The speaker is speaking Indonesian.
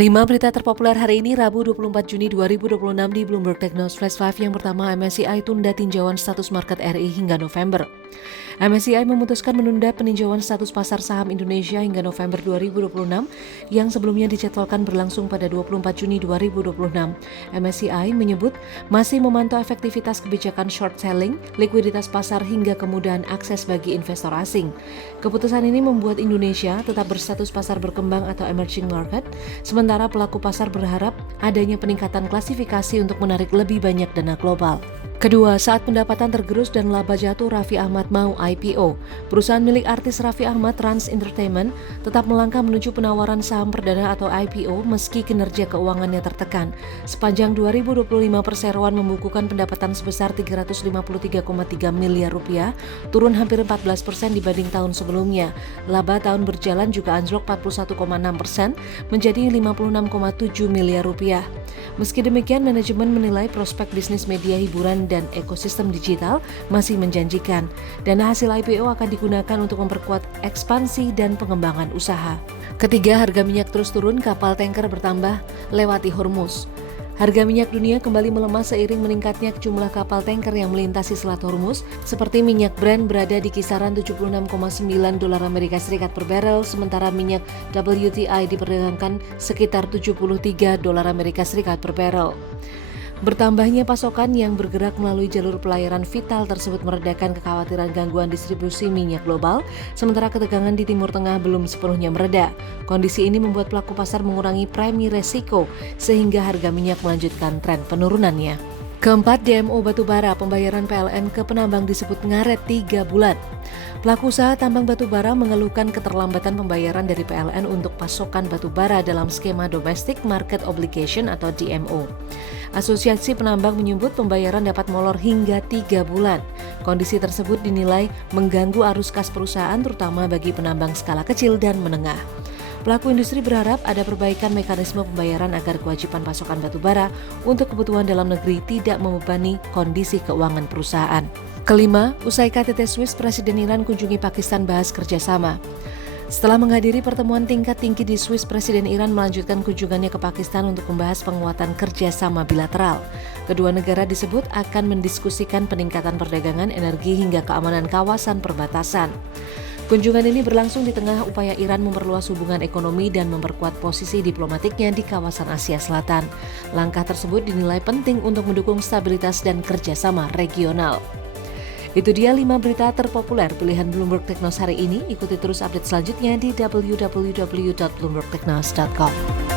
5 berita terpopuler hari ini, Rabu 24 Juni 2026 di Bloomberg Technos Flash 5. Yang pertama, MSCI tunda tinjauan status market RI hingga November. MSCI memutuskan menunda peninjauan status pasar saham Indonesia hingga November 2026 yang sebelumnya dijadwalkan berlangsung pada 24 Juni 2026. MSCI menyebut masih memantau efektivitas kebijakan short selling, likuiditas pasar hingga kemudahan akses bagi investor asing. Keputusan ini membuat Indonesia tetap berstatus pasar berkembang atau emerging market, sementara pelaku pasar berharap adanya peningkatan klasifikasi untuk menarik lebih banyak dana global. Kedua, saat pendapatan tergerus dan laba jatuh, Raffi Ahmad mau IPO. Perusahaan milik artis Raffi Ahmad, Trans Entertainment, tetap melangkah menuju penawaran saham perdana atau IPO meski kinerja keuangannya tertekan. Sepanjang 2025, perseroan membukukan pendapatan sebesar 353,3 miliar rupiah, turun hampir 14% dibanding tahun sebelumnya. Laba tahun berjalan juga anjlok 41,6% menjadi 56,7 miliar rupiah. Meski demikian, manajemen menilai prospek bisnis media hiburan dan ekosistem digital masih menjanjikan. Dana hasil IPO akan digunakan untuk memperkuat ekspansi dan pengembangan usaha. Ketiga, harga minyak terus turun, kapal tanker bertambah lewati Hormuz. Harga minyak dunia kembali melemah seiring meningkatnya jumlah kapal tanker yang melintasi Selat Hormuz, seperti minyak Brent berada di kisaran 76,9 dolar Amerika Serikat per barel, sementara minyak WTI diperdagangkan sekitar 73 dolar Amerika Serikat per barel. Bertambahnya pasokan yang bergerak melalui jalur pelayaran vital tersebut meredakan kekhawatiran gangguan distribusi minyak global, sementara ketegangan di Timur Tengah belum sepenuhnya mereda. Kondisi ini membuat pelaku pasar mengurangi premi resiko, sehingga harga minyak melanjutkan tren penurunannya. Keempat, DMO batubara, pembayaran PLN ke penambang disebut ngaret 3 bulan. Pelaku usaha tambang batubara mengeluhkan keterlambatan pembayaran dari PLN untuk pasokan batubara dalam skema Domestic Market Obligation atau DMO. Asosiasi penambang menyebut pembayaran dapat molor hingga 3 bulan. Kondisi tersebut dinilai mengganggu arus kas perusahaan, terutama bagi penambang skala kecil dan menengah. Pelaku industri berharap ada perbaikan mekanisme pembayaran agar kewajiban pasokan batubara untuk kebutuhan dalam negeri tidak membebani kondisi keuangan perusahaan. Kelima, usai KTT Swiss, Presiden Iran kunjungi Pakistan bahas kerjasama. Setelah menghadiri pertemuan tingkat tinggi di Swiss, Presiden Iran melanjutkan kunjungannya ke Pakistan untuk membahas penguatan kerjasama bilateral. Kedua negara disebut akan mendiskusikan peningkatan perdagangan, energi hingga keamanan kawasan perbatasan. Kunjungan ini berlangsung di tengah upaya Iran memperluas hubungan ekonomi dan memperkuat posisi diplomatiknya di kawasan Asia Selatan. Langkah tersebut dinilai penting untuk mendukung stabilitas dan kerjasama regional. Itu dia 5 berita terpopuler pilihan Bloomberg Technos hari ini. Ikuti terus update selanjutnya di www.bloombergtechnos.com.